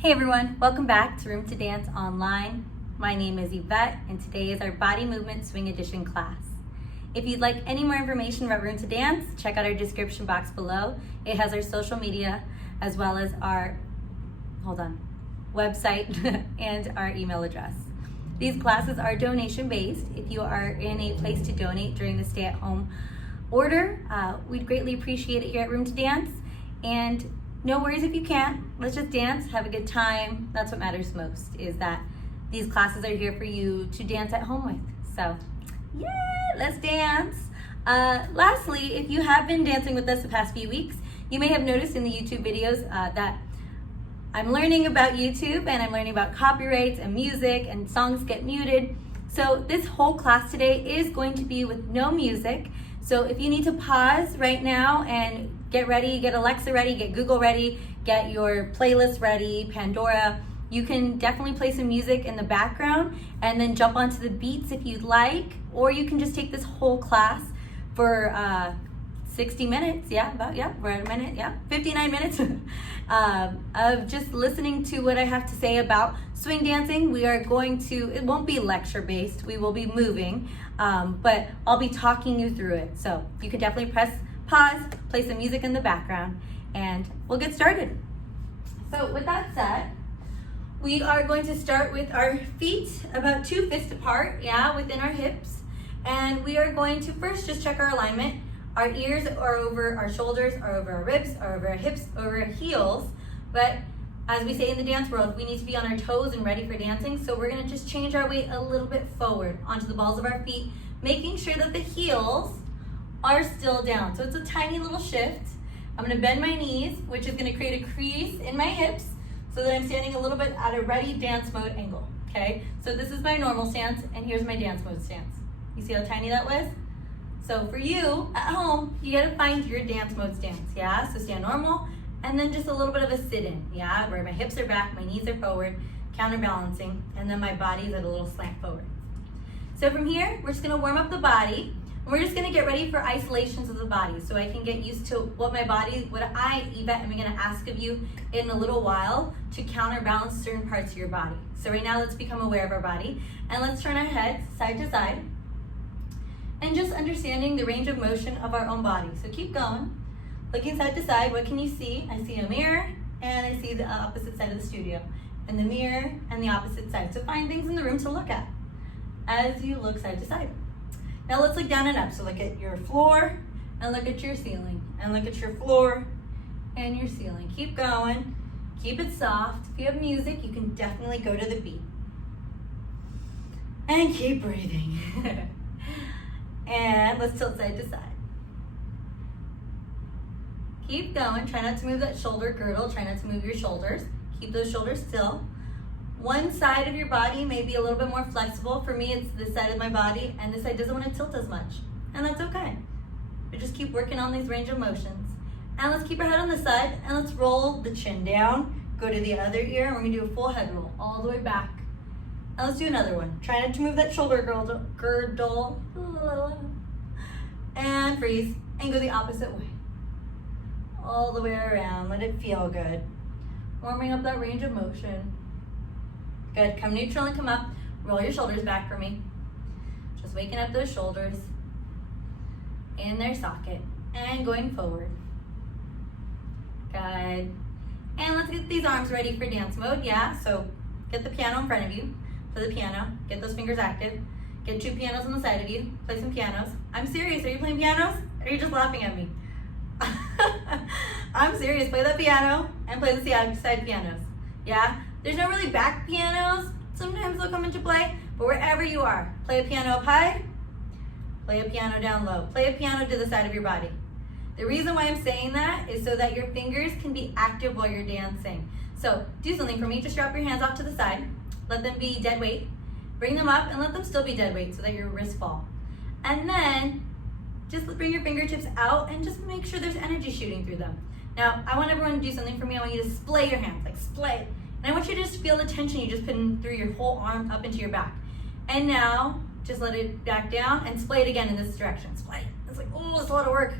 Hey everyone, welcome back to Room to Dance Online. My name is Yvette and today is our Body Movement Swing Edition class. If you'd like any more information about Room to Dance, check out our description box below. It has our social media as well as our, website and our email address. These classes are donation based. If you are in a place to donate during the stay at home order, we'd greatly appreciate it here at Room to Dance. And no worries if you can't. Let's just dance, have a good time. That's what matters most, is that these classes are here for you to dance at home with. So, yeah, let's dance. Lastly, if you have been dancing with us the past few weeks, you may have noticed in the YouTube videos that I'm learning about YouTube and I'm learning about copyrights and music and songs get muted. So this whole class today is going to be with no music. So if you need to pause right now and get ready, get Alexa ready, get Google ready, get your playlist ready, Pandora. You can definitely play some music in the background and then jump onto the beats if you'd like, or you can just take this whole class for 60 minutes, we're at a minute, 59 minutes of just listening to what I have to say about swing dancing. We are going to, it won't be lecture based, we will be moving, but I'll be talking you through it. So you can definitely press pause, play some music in the background, and we'll get started. So with that said, we are going to start with our feet about 2 fists apart, within our hips. And we are going to first just check our alignment. Our ears are over our shoulders, are over our ribs, are over our hips, over our heels. But as we say in the dance world, we need to be on our toes and ready for dancing. So we're gonna just change our weight a little bit forward onto the balls of our feet, making sure that the heels are still down. So it's a tiny little shift. I'm gonna bend my knees, which is gonna create a crease in my hips so that I'm standing a little bit at a ready dance mode angle, okay? So this is my normal stance and here's my dance mode stance. You see how tiny that was? So for you at home, you gotta find your dance mode stance, So stand normal and then just a little bit of a sit-in, where my hips are back, my knees are forward, counterbalancing, and then my body's at a little slant forward. So from here, we're just gonna warm up the body. We're just gonna get ready for isolations of the body so I can get used to what I, Yvette, am gonna ask of you in a little while to counterbalance certain parts of your body. So right now, let's become aware of our body and let's turn our heads side to side and just understanding the range of motion of our own body. So keep going, looking side to side. What can you see? I see a mirror and I see the opposite side of the studio, and the mirror and the opposite side. So find things in the room to look at as you look side to side. Now let's look down and up. So look at your floor and look at your ceiling and look at your floor and your ceiling. Keep going, keep it soft. If you have music, you can definitely go to the beat. And keep breathing. And let's tilt side to side. Keep going, try not to move that shoulder girdle, try not to move your shoulders. Keep those shoulders still. One side of your body may be a little bit more flexible. For me, it's this side of my body, and this side doesn't want to tilt as much. And that's okay. We just keep working on these range of motions. And let's keep our head on this side, and let's roll the chin down, go to the other ear, and we're gonna do a full head roll, all the way back. And let's do another one. Try not to move that shoulder girdle. And freeze, and go the opposite way. All the way around, let it feel good. Warming up that range of motion. Good, come neutral and come up. Roll your shoulders back for me. Just waking up those shoulders in their socket and going forward. Good. And let's get these arms ready for dance mode, So get the piano in front of you. Play the piano, get those fingers active. Get 2 pianos on the side of you, play some pianos. I'm serious, are you playing pianos? Or are you just laughing at me? I'm serious, play the piano and play the side pianos, There's no really back pianos. Sometimes they'll come into play, but wherever you are, play a piano up high, play a piano down low, play a piano to the side of your body. The reason why I'm saying that is so that your fingers can be active while you're dancing. So do something for me, just drop your hands off to the side, let them be dead weight, bring them up and let them still be dead weight so that your wrists fall. And then just bring your fingertips out and just make sure there's energy shooting through them. Now, I want everyone to do something for me. I want you to splay your hands, like splay. And I want you to just feel the tension you just put in through your whole arm up into your back. And now, just let it back down and splay it again in this direction. Splay. It's like, oh, it's a lot of work.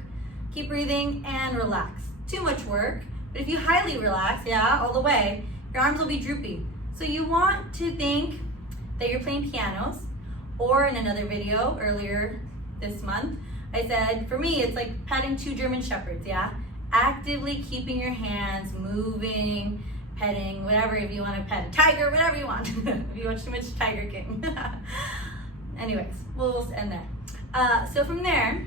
Keep breathing and relax. Too much work, but if you highly relax, all the way, your arms will be droopy. So you want to think that you're playing pianos, or in another video earlier this month, I said, for me, it's like petting 2 German Shepherds, yeah? Actively keeping your hands moving, petting, whatever, if you want to pet a tiger, whatever you want. If you watch too much Tiger King. Anyways, we'll end there. So from there,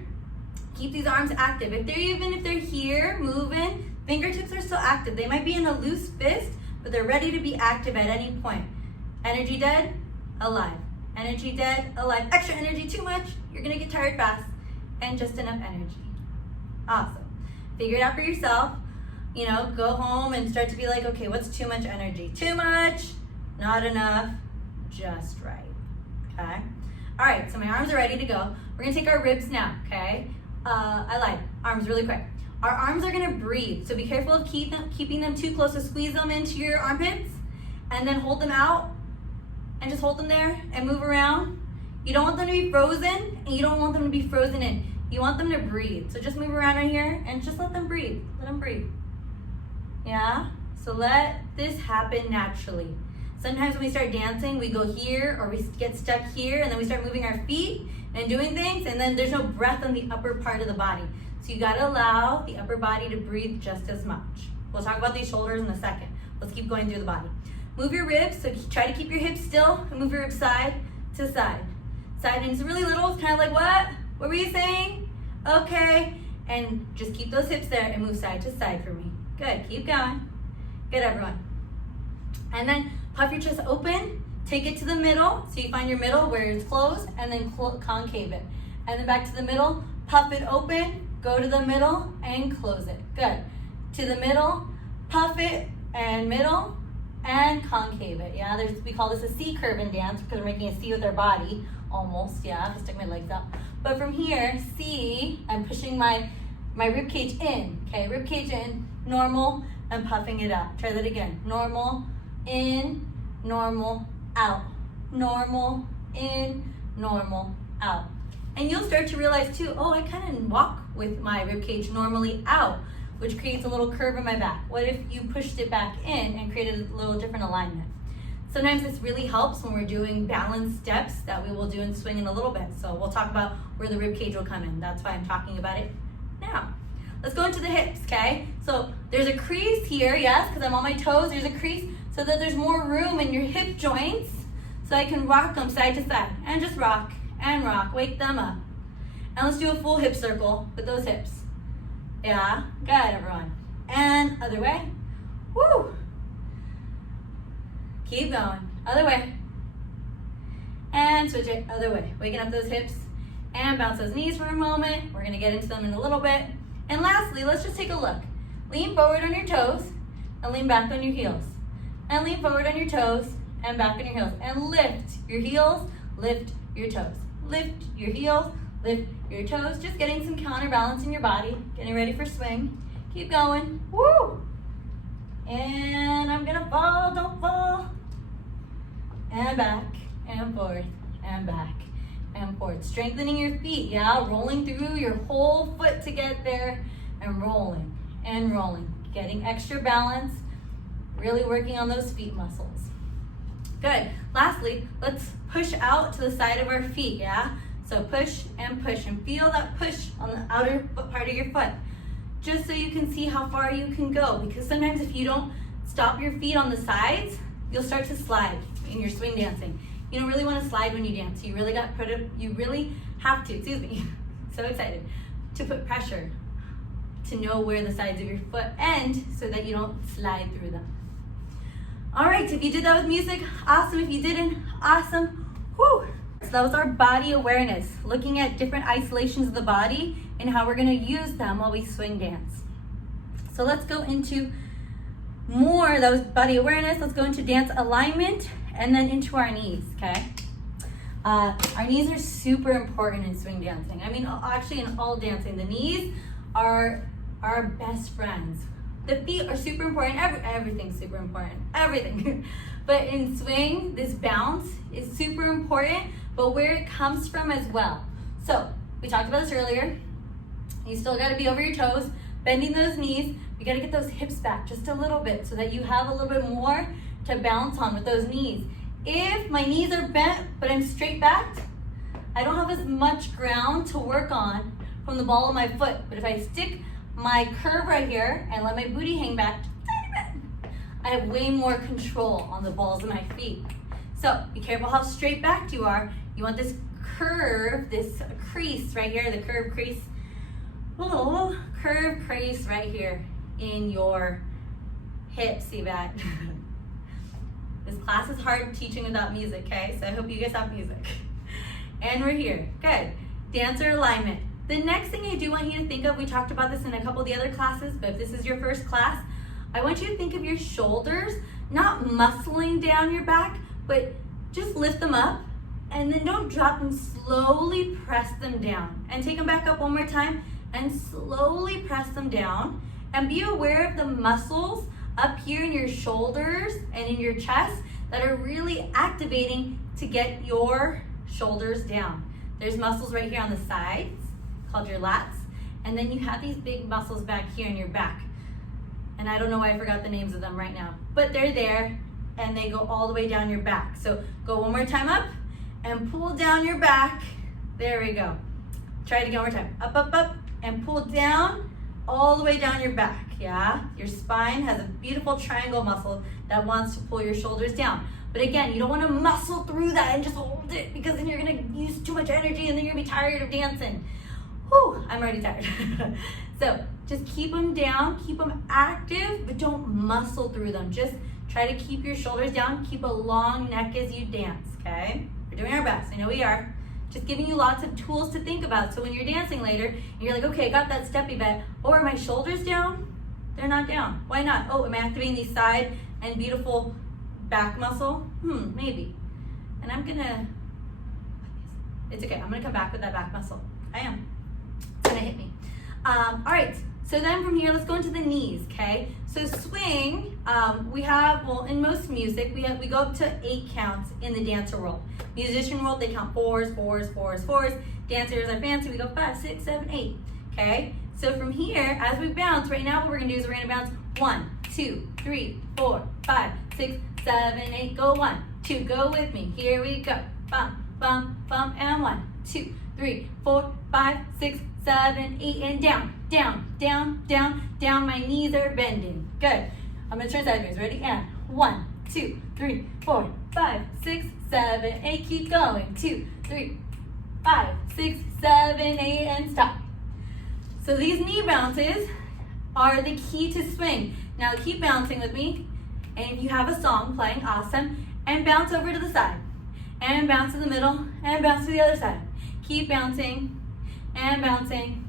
keep these arms active. Even if they're here, moving, fingertips are still active. They might be in a loose fist, but they're ready to be active at any point. Energy dead, alive. Energy dead, alive. Extra energy, too much, you're gonna get tired fast. And just enough energy. Awesome. Figure it out for yourself. You know, go home and start to be like, okay, what's too much energy? Too much, not enough, just right, okay? All right, so my arms are ready to go. We're gonna take our ribs now, okay? I lied, arms really quick. Our arms are gonna breathe, so be careful of keeping them too close to squeeze them into your armpits, and then hold them out, and just hold them there and move around. You don't want them to be frozen, and you don't want them to be frozen in. You want them to breathe. So just move around right here, and just let them breathe. Let them breathe. Yeah? So let this happen naturally. Sometimes when we start dancing, we go here, or we get stuck here, and then we start moving our feet and doing things, and then there's no breath on the upper part of the body. So you gotta allow the upper body to breathe just as much. We'll talk about these shoulders in a second. Let's keep going through the body. Move your ribs, so try to keep your hips still, and move your ribs side to side. Side, and it's really little, it's kind of like, what? What were you saying? Okay, and just keep those hips there and move side to side for me. Good, keep going. Good, everyone. And then puff your chest open, take it to the middle, so you find your middle where it's closed, and then concave it. And then back to the middle, puff it open, go to the middle, and close it. Good. To the middle, puff it, and middle, and concave it. Yeah, we call this a C curve in dance because we're making a C with our body, almost, yeah, I stick my legs up. But from here, C, I'm pushing my rib cage in, okay, rib cage in, normal, and puffing it out. Try that again. Normal, in, normal, out. Normal, in, normal, out. And you'll start to realize too, oh, I kind of walk with my rib cage normally out, which creates a little curve in my back. What if you pushed it back in and created a little different alignment? Sometimes this really helps when we're doing balance steps that we will do in swing in a little bit. So we'll talk about where the rib cage will come in. That's why I'm talking about it now. Let's go into the hips, okay? So there's a crease here, yes, because I'm on my toes. There's a crease so that there's more room in your hip joints so I can rock them side to side. And just rock and rock, wake them up. And let's do a full hip circle with those hips. Yeah, good, everyone. And other way. Woo! Keep going, other way. And switch it, other way. Waking up those hips and bounce those knees for a moment. We're gonna get into them in a little bit. And lastly, let's just take a look. Lean forward on your toes and lean back on your heels. And lean forward on your toes and back on your heels. And lift your heels, lift your toes. Lift your heels, lift your toes. Just getting some counterbalance in your body. Getting ready for swing. Keep going, woo! And I'm gonna fall, don't fall. And back, and forth, and back, and forth. Strengthening your feet, yeah? Rolling through your whole foot to get there, and rolling, and rolling. Getting extra balance, really working on those feet muscles. Good. Lastly, let's push out to the side of our feet, yeah? So push, and feel that push on the outer part of your foot, just so you can see how far you can go, because sometimes if you don't stop your feet on the sides, you'll start to slide in your swing dancing. You don't really want to slide when you dance. You really have to, excuse me, so excited, to put pressure to know where the sides of your foot end so that you don't slide through them. All right, if you did that with music, awesome. If you didn't, awesome. Whew. So that was our body awareness, looking at different isolations of the body and how we're gonna use them while we swing dance. So let's go into more, that was body awareness. Let's go into dance alignment and then into our knees, okay? Our knees are super important in swing dancing. I mean, actually in all dancing, the knees are our best friends. The feet are super important, everything's super important, everything. But in swing, this bounce is super important, but where it comes from as well. So, we talked about this earlier. You still gotta be over your toes, bending those knees. We gotta get those hips back just a little bit so that you have a little bit more to bounce on with those knees. If my knees are bent, but I'm straight backed, I don't have as much ground to work on from the ball of my foot. But if I stick my curve right here and let my booty hang back just a tiny bit, I have way more control on the balls of my feet. So be careful how straight backed you are. You want this curve, this crease right here, the curve crease, little curve crease right here in your hips, see that? This class is hard teaching without music, okay? So I hope you guys have music. And we're here, good. Dancer alignment. The next thing I do want you to think of, we talked about this in a couple of the other classes, but if this is your first class, I want you to think of your shoulders, not muscling down your back, but just lift them up and then don't drop them, slowly press them down. And take them back up one more time and slowly press them down. And be aware of the muscles up here in your shoulders and in your chest that are really activating to get your shoulders down. There's muscles right here on the sides called your lats, and then you have these big muscles back here in your back. And I don't know why I forgot the names of them right now, but they're there and they go all the way down your back. So go one more time up and pull down your back. There we go. Try it again one more time. Up, up, up, and pull down all the way down your back, yeah? Your spine has a beautiful triangle muscle that wants to pull your shoulders down. But again, you don't want to muscle through that and just hold it, because then you're gonna use too much energy and then you're gonna be tired of dancing. Whew, I'm already tired. So just keep them down, keep them active, but don't muscle through them. Just try to keep your shoulders down, keep a long neck as you dance, okay? We're doing our best, I know we are. Just giving you lots of tools to think about. So when you're dancing later, and you're like, okay, got that step event. Oh, are my shoulders down? They're not down. Why not? Oh, am I activating the side and beautiful back muscle? Maybe. And I'm gonna, it's okay, I'm gonna come back with that back muscle. I am. It's gonna hit me. All right, so then from here, let's go into the knees, okay? So swing, we have, well, in most music, we go up to 8 counts in the dancer world. Musician world, they count 4s, 4s, 4s, 4s. Dancers are fancy, we go 5, 6, 7, 8, okay? So from here, as we bounce, right now what we're gonna do is we're gonna bounce 1, 2, 3, 4, 5, 6, 7, 8, go 1, 2, go with me, here we go. Bump, bump, bump, and 1, 2, 3, 4, 5, 6, 7, 8, and down, down, down, down, down. My knees are bending. Good. I'm gonna turn sideways. Ready? And 1, 2, 3, 4, 5, 6, 7, 8. Keep going. 2, 3, 5, 6, 7, 8, and stop. So these knee bounces are the key to swing. Now keep bouncing with me. And if you have a song playing, awesome. And bounce over to the side. And bounce to the middle. And bounce to the other side. Keep bouncing. And bouncing.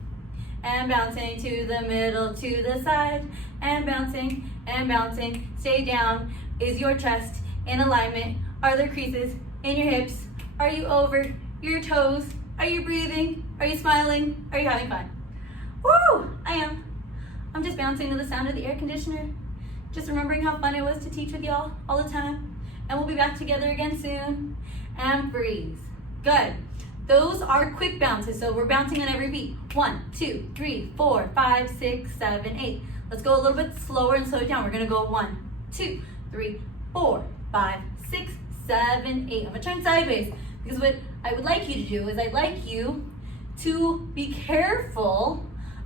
And bouncing to the middle, to the side. And bouncing. And bouncing. Stay down. Is your chest in alignment? Are there creases in your hips? Are you over your toes? Are you breathing? Are you smiling? Are you having fun? Woo! I am. I'm just bouncing to the sound of the air conditioner. Just remembering how fun it was to teach with y'all all the time. And we'll be back together again soon. And freeze. Good. Those are quick bounces, so we're bouncing on every beat. 1, 2, 3, 4, 5, 6, 7, 8. Let's go a little bit slower and slow it down. We're gonna go 1, 2, 3, 4, 5, 6, 7, 8. I'm gonna turn sideways because what I would like you to do is I'd like you to be careful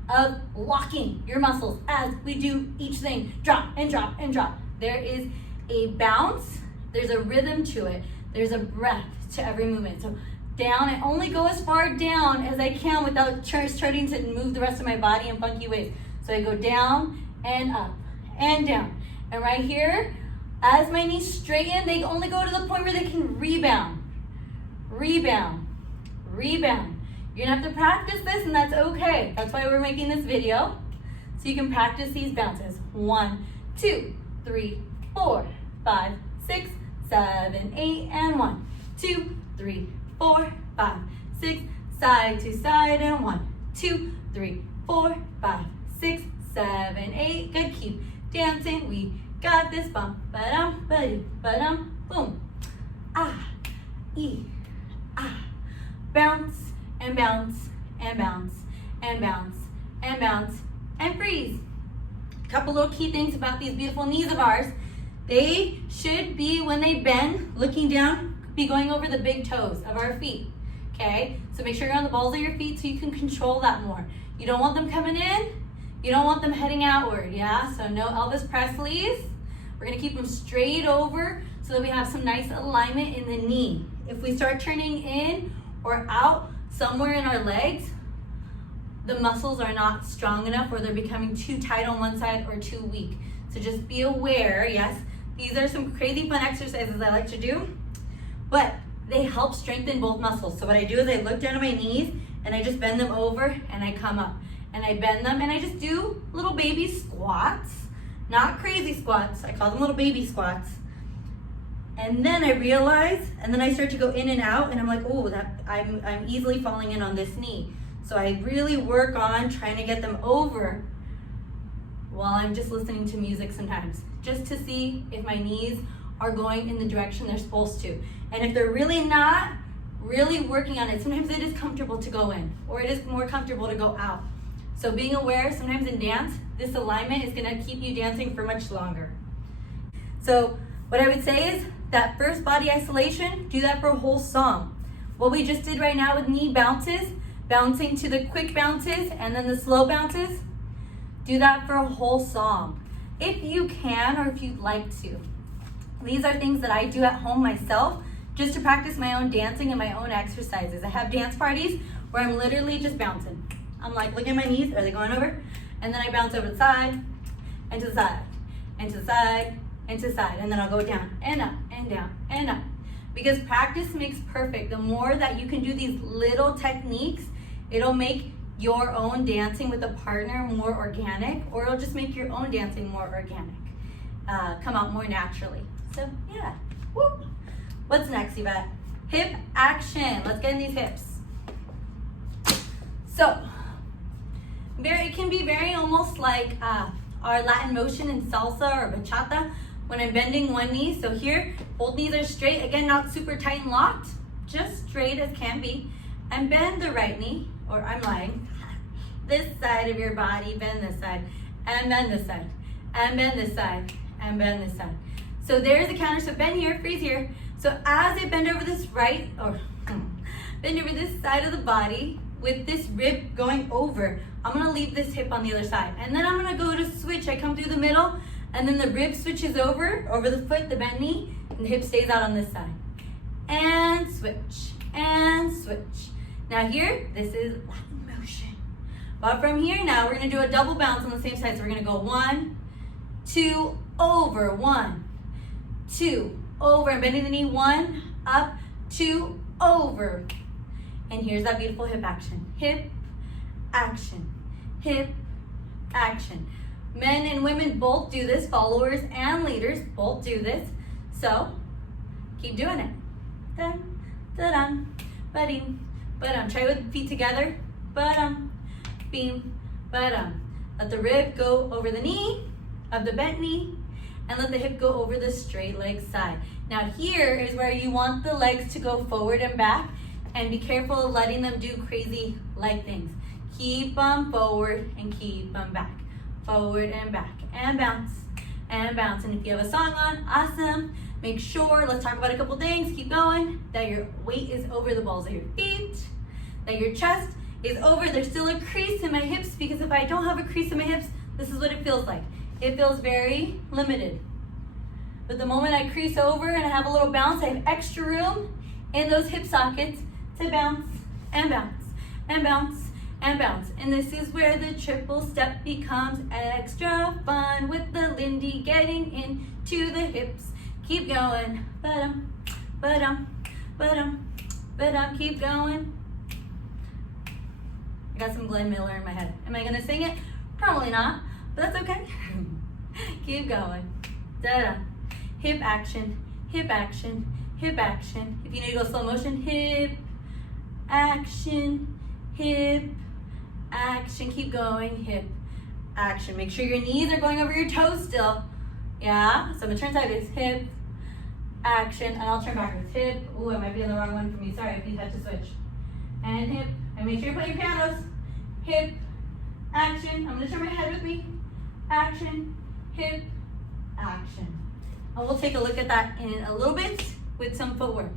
of locking your muscles as we do each thing. Drop and drop and drop. There is a bounce, there's a rhythm to it, there's a breath to every movement. So down, I only go as far down as I can without starting to move the rest of my body in funky ways. So I go down and up and down. And right here, as my knees straighten, they only go to the point where they can rebound. Rebound, rebound. You're gonna have to practice this, and that's okay. That's why we're making this video, so you can practice these bounces. 1, 2, 3, 4, 5, 6, 7, 8, and 1, 2, 3, 4, 5, 6, side to side, and 1, 2, 3, 4, 5, 6, 7, 8. Good. Keep dancing. We got this. Bum, ba-dum, ba-dum, boom. Ah, e, ah. Bounce and bounce and bounce and bounce and bounce. and freeze. A couple little key things about these beautiful knees of ours. They should be, when they bend, looking down, be going over the big toes of our feet, okay? So make sure you're on the balls of your feet so you can control that more. You don't want them coming in, you don't want them heading outward, yeah? So no Elvis Presleys. We're gonna keep them straight over so that we have some nice alignment in the knee. If we start turning in or out somewhere in our legs, the muscles are not strong enough or they're becoming too tight on one side or too weak. So just be aware, yes, these are some crazy fun exercises I like to do, but they help strengthen both muscles. So what I do is I look down at my knees and I just bend them over and I come up and I bend them and I just do little baby squats, not crazy squats. I call them little baby squats. And then I realize, and then I start to go in and out and I'm like, oh, I'm easily falling in on this knee. So I really work on trying to get them over while I'm just listening to music sometimes, just to see if my knees are going in the direction they're supposed to. And if they're really not really working on it, sometimes it is comfortable to go in, or it is more comfortable to go out. So being aware, sometimes in dance, this alignment is gonna keep you dancing for much longer. So what I would say is that first body isolation, do that for a whole song. What we just did right now with knee bounces, bouncing to the quick bounces and then the slow bounces, do that for a whole song. If you can, or if you'd like to. These are things that I do at home myself, just to practice my own dancing and my own exercises. I have dance parties where I'm literally just bouncing. I'm like, look at my knees, are they going over? And then I bounce over to the side, and to the side, and to the side, and to the side, and then I'll go down, and up, and down, and up. Because practice makes perfect. The more that you can do these little techniques, it'll make your own dancing with a partner more organic, or it'll just make your own dancing more organic, come out more naturally. So yeah, woo. What's next, Yvette? Hip action. Let's get in these hips. So, it can be very almost like our Latin motion in salsa or bachata when I'm bending one knee. So here, both knees are straight. Again, not super tight and locked, just straight as can be. And bend the right knee, or I'm lying. This side of your body, bend this side, and bend this side, and bend this side, and bend this side. So there's the counter. So bend here, freeze here. So as I bend over this bend over this side of the body with this rib going over, I'm gonna leave this hip on the other side. And then I'm gonna go to switch. I come through the middle, and then the rib switches over the foot, the bent knee, and the hip stays out on this side. And switch, and switch. Now here, this is Latin motion. But from here now, we're gonna do a double bounce on the same side. So we're gonna go 1, 2, over, 1, 2, over. I'm bending the knee, 1, up, 2, over. And here's that beautiful hip action. Hip action, hip action. Men and women both do this, followers and leaders both do this. So keep doing it. Dun, da-dun, ba-ding, ba-dum. Try with feet together. Ba-dum, beam, ba-dum. Let the rib go over the knee of the bent knee, and let the hip go over the straight leg side. Now here is where you want the legs to go forward and back, and be careful of letting them do crazy leg things. Keep them forward and keep them back. Forward and back, and bounce, and bounce. And if you have a song on, awesome. Make sure, let's talk about a couple things, keep going, that your weight is over the balls of your feet, that your chest is over. There's still a crease in my hips, because if I don't have a crease in my hips, this is what it feels like. It feels very limited. But the moment I crease over and I have a little bounce, I have extra room in those hip sockets to bounce, and bounce, and bounce, and bounce. And this is where the triple step becomes extra fun, with the Lindy getting into the hips. Keep going, ba-dum, ba-dum, ba-dum, ba-dum, keep going. I got some Glenn Miller in my head. Am I gonna sing it? Probably not, but that's okay. Keep going, da-da. Hip action, hip action, hip action. If you need to go slow motion, hip action, hip action. Keep going, hip action. Make sure your knees are going over your toes still. Yeah, so I'm gonna turn sideways, hip action, and I'll turn backwards, hip. Ooh, I might be on the wrong one for me, sorry if you had to switch. And hip, and make sure you play your pianos. Hip action. I'm gonna turn my head with me. Action, hip, action. And we'll take a look at that in a little bit with some footwork.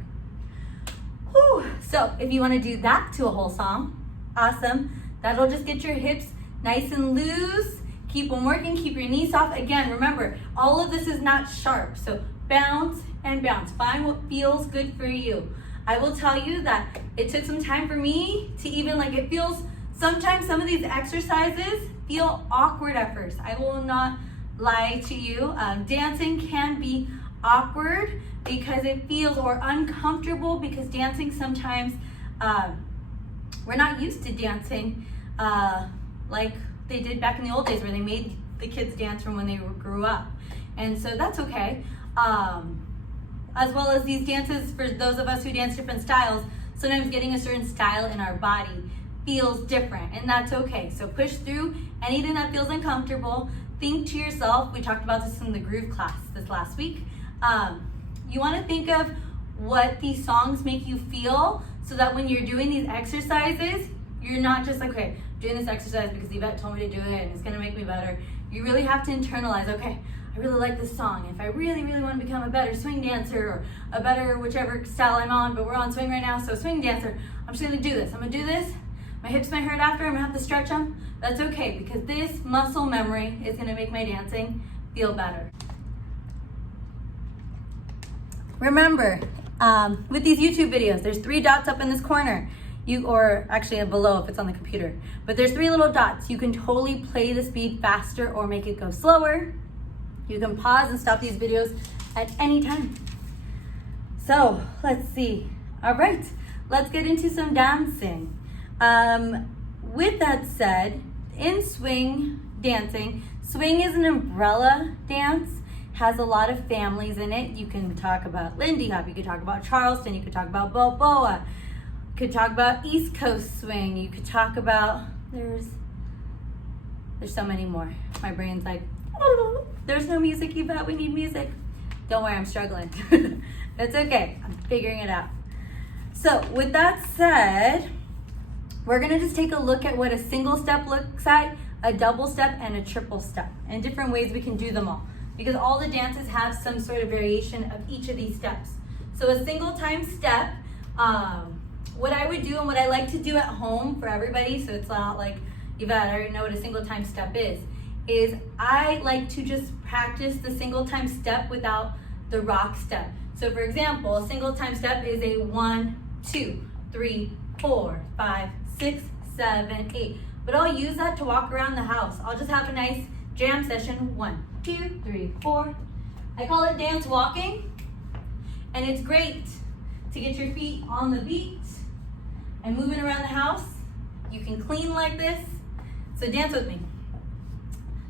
Whew. So if you want to do that to a whole song, awesome. That'll just get your hips nice and loose. Keep them working, keep your knees soft. Again, remember, all of this is not sharp. So bounce and bounce. Find what feels good for you. I will tell you that it took some time for me to even it feels, sometimes some of these exercises feel awkward at first. I will not lie to you. Dancing can be awkward because it feels, or uncomfortable because dancing sometimes, we're not used to dancing like they did back in the old days where they made the kids dance from when they grew up. And so that's okay. As well as these dances, for those of us who dance different styles, sometimes getting a certain style in our body feels different, and that's okay. So push through anything that feels uncomfortable. Think to yourself, we talked about this in the groove class this last week. You want to think of what these songs make you feel so that when you're doing these exercises, you're not just like, okay, I'm doing this exercise because Yvette told me to do it and it's going to make me better. You really have to internalize, okay, I really like this song. If I really, really want to become a better swing dancer or a better whichever style I'm on, but we're on swing right now, so swing dancer, I'm just going to do this. I'm going to do this. My hips might hurt after. I'm going to have to stretch them. That's okay, because this muscle memory is going to make my dancing feel better. Remember, with these YouTube videos, there's 3 dots up in this corner. Or actually below if it's on the computer. But there's 3 little dots. You can totally play the speed faster or make it go slower. You can pause and stop these videos at any time. So let's see. All right, let's get into some dancing. With that said, in swing dancing, swing is an umbrella dance, has a lot of families in it. You can talk about Lindy Hop, you could talk about Charleston, you could talk about Balboa, you could talk about East Coast swing, you could talk about, there's so many more. My brain's like, oh, there's no music, Yvette, we need music. Don't worry, I'm struggling. That's okay, I'm figuring it out. So with that said, we're gonna just take a look at what a single step looks like, a double step, and a triple step, and different ways we can do them all, because all the dances have some sort of variation of each of these steps. So a single time step, what I would do and what I like to do at home for everybody, so it's not like, Yvette, I already know what a single time step is I like to just practice the single time step without the rock step. So for example, a single time step is a 1, 2, 3, 4, 5, 6, 7, 8. But I'll use that to walk around the house. I'll just have a nice jam session. 1, 2, 3, 4. I call it dance walking. And it's great to get your feet on the beat and moving around the house. You can clean like this. So dance with me.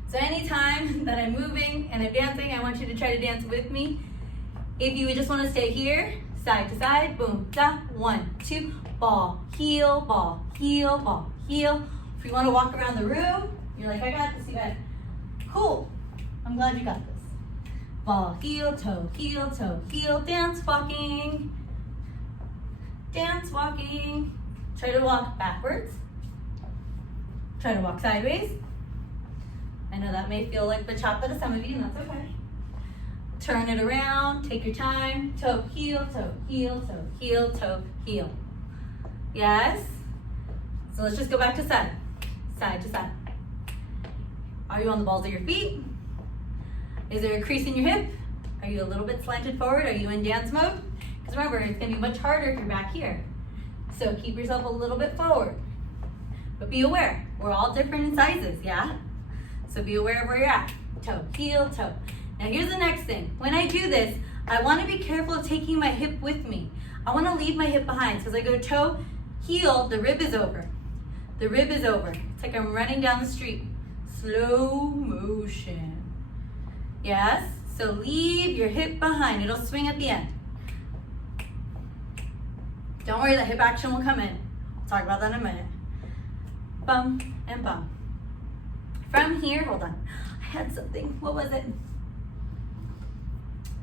So anytime that I'm moving and I'm dancing, I want you to try to dance with me. If you just want to stay here, side to side, boom, da, 1, 2, ball, heel, ball, heel, ball, heel. If you want to walk around the room, you're like, I got this, you got it. Cool. I'm glad you got this. Ball, heel, toe, dance walking. Dance walking. Try to walk backwards. Try to walk sideways. I know that may feel like bachata to some of you, and that's okay. Turn it around, take your time. Toe, heel, toe, heel, toe, heel, toe, heel. Yes? So let's just go back to side to side. Are you on the balls of your feet? Is there a crease in your hip? Are you a little bit slanted forward? Are you in dance mode? Because remember, it's gonna be much harder if you're back here. So keep yourself a little bit forward. But be aware, we're all different in sizes, yeah? So be aware of where you're at. Toe, heel, toe. Now here's the next thing. When I do this, I wanna be careful of taking my hip with me. I wanna leave my hip behind. So as I go toe, heel, the rib is over. The rib is over. It's like I'm running down the street. Slow motion. Yes? So leave your hip behind. It'll swing at the end. Don't worry, that hip action will come in. I'll talk about that in a minute. Bum and bum. From here, hold on. I had something. What was it?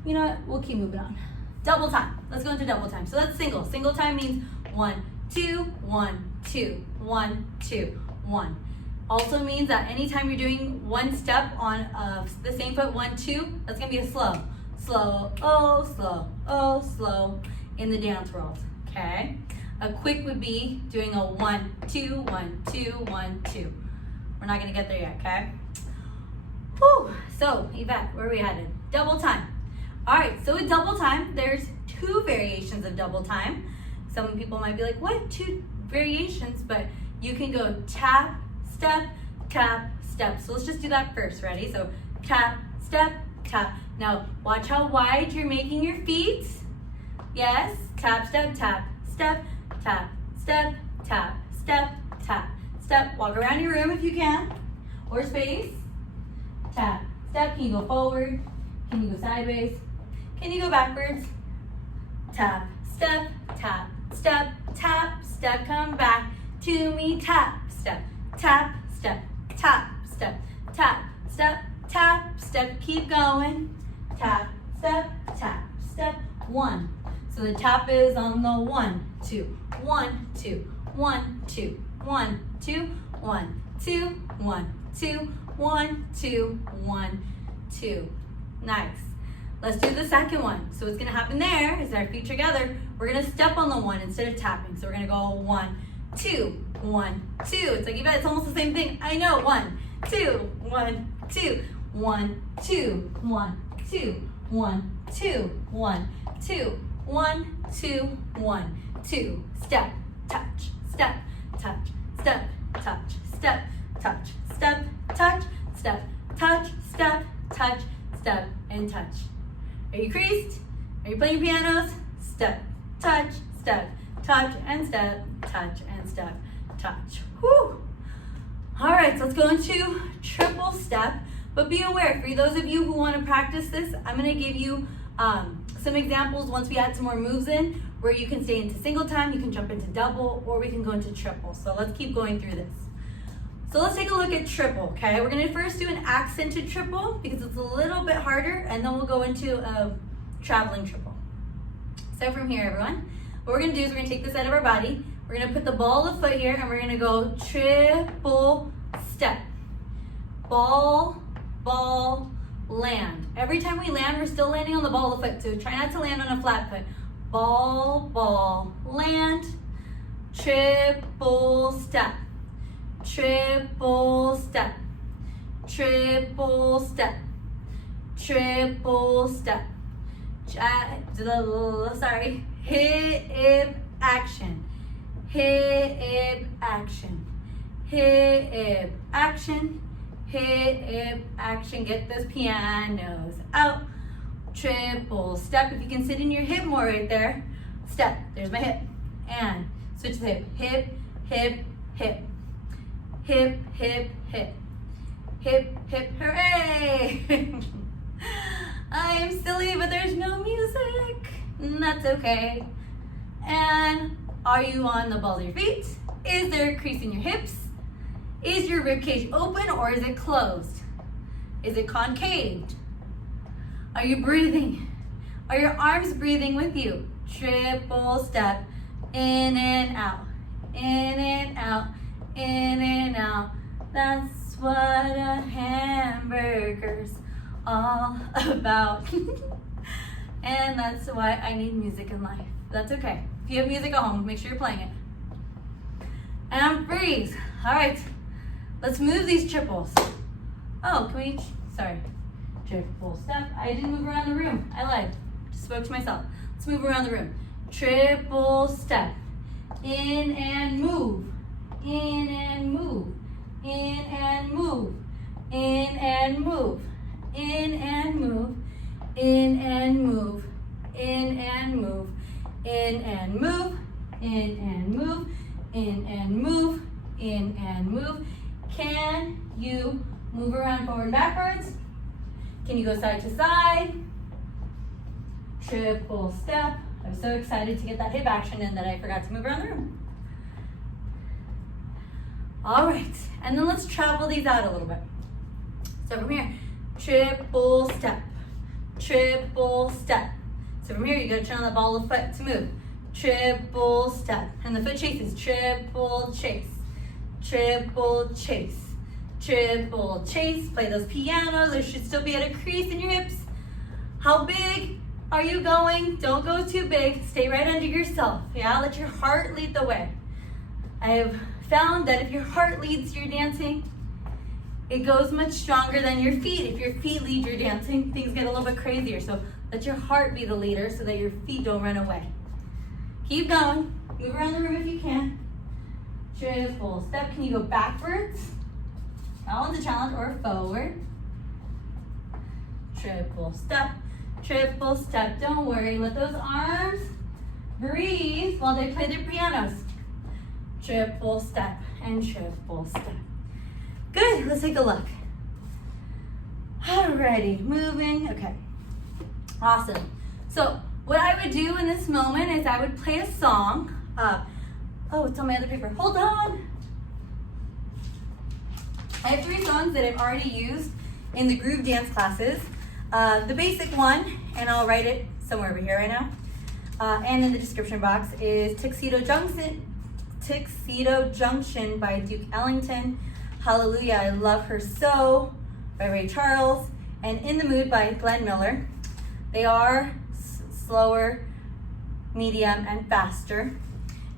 You know what? We'll keep moving on. Double time. Let's go into double time. So that's single. Single time means 1, 2, 1, 2, 1, 2, 1. Also means that anytime you're doing one step on the same foot, 1, 2, that's gonna be a slow. Slow, oh, slow, oh, slow in the dance world, okay? A quick would be doing a 1, 2, 1, 2, 1, 2. We're not gonna get there yet, okay? Whew. So, Yvette, where are we headed? Double time. All right, so with double time, there's 2 variations of double time. Some people might be like, what, 2 variations? But you can go tap, step, tap, step. So let's just do that first, ready? So tap, step, tap. Now, watch how wide you're making your feet. Yes, tap, step, tap, step, tap, step, tap, step, tap, step. Walk around your room if you can, or space. Tap, step. Can you go forward? Can you go sideways? Can you go backwards? Tap, step, tap, step, tap, step. Come back to me. Tap, step, tap, step, tap, step, tap, step, tap, step. Keep going. Tap, step, tap, step. 1. So the tap is on the 1, 2, 1, 2, 1, 2, 1, 2, 1, 2, 1, 2, 1, 2, 1, 2. Nice. Let's do the second one. So what's gonna happen there is our feet together, we're gonna step on the 1 instead of tapping. So we're gonna go 1, 2, 1, 2. It's like, you bet it's almost the same thing. I know, 1, 2, 1, 2, 1, 2, 1, 2, 1, 2, 1, 2, 1, 2, 1, 2. Step, touch, step, touch, step, touch, step, touch, step, touch, step, touch, step, touch, step, and touch. Are you creased? Are you playing your pianos? Step, touch, and step, touch, and step, touch. Whew. All right, so let's go into triple step, but be aware, for those of you who want to practice this, I'm gonna give you some examples once we add some more moves in, where you can stay into single time, you can jump into double, or we can go into triple. So let's keep going through this. So let's take a look at triple, okay? We're gonna first do an accented triple because it's a little bit harder, and then we'll go into a traveling triple. So from here, everyone, what we're gonna do is we're gonna take this out of our body, we're gonna put the ball of the foot here, and we're gonna go triple step. Ball, ball, land. Every time we land, we're still landing on the ball of the foot, so try not to land on a flat foot. Ball, ball, land, triple step. Triple step, triple step, triple step. Sorry, hip action, hip action, hip action, hip action. Get those pianos out. Triple step. If you can sit in your hip more right there. Step. There's my hip. And switch the hip. Hip, hip, hip. Hip, hip, hip. Hip, hip, hooray! I'm silly, but there's no music. And that's okay. And are you on the balls of your feet? Is there a crease in your hips? Is your rib cage open or is it closed? Is it concaved? Are you breathing? Are your arms breathing with you? Triple step, in and out, in and out, in and out. That's what a hamburger's all about. And that's why I need music in life. That's okay. If you have music at home, make sure you're playing it. And freeze. All right, let's move these triples. Oh, can we, sorry. Triple step. I didn't move around the room. I lied. Just spoke to myself. Let's move around the room. Triple step. In and move. In and move. In and move. In and move. In and move. In and move. In and move. In and move. In and move. In and move. In and move. Can you move around forward and backwards? Can you go side to side? Triple step. I'm so excited to get that hip action in that I forgot to move around the room. All right, and then let's travel these out a little bit. So from here, triple step, triple step. So from here, you gotta turn on the ball of foot to move. Triple step, and the foot chases, triple chase, triple chase, triple chase. Play those pianos. There should still be at a crease in your hips. How big are you going? Don't go too big. Stay right under yourself. Yeah, let your heart lead the way. I have found that if your heart leads your dancing, it goes much stronger than your feet. If your feet lead your dancing, things get a little bit crazier. So let your heart be the leader so that your feet don't run away. Keep going. Move around the room if you can. Triple step. Can you go backwards? That one's a challenge. Or forward. Triple step. Triple step. Don't worry. Let those arms breathe while they play their pianos. Triple step and triple step. Good. Let's take a look. Alrighty. Moving. Okay. Awesome. So what I would do in this moment is I would play a song. Oh, it's on my other paper. Hold on. I have 3 songs that I've already used in the groove dance classes. The basic one, and I'll write it somewhere over here right now, and in the description box, is Tuxedo Junction by Duke Ellington. Hallelujah, I Love Her So by Ray Charles, and In the Mood by Glenn Miller. They are slower, medium, and faster.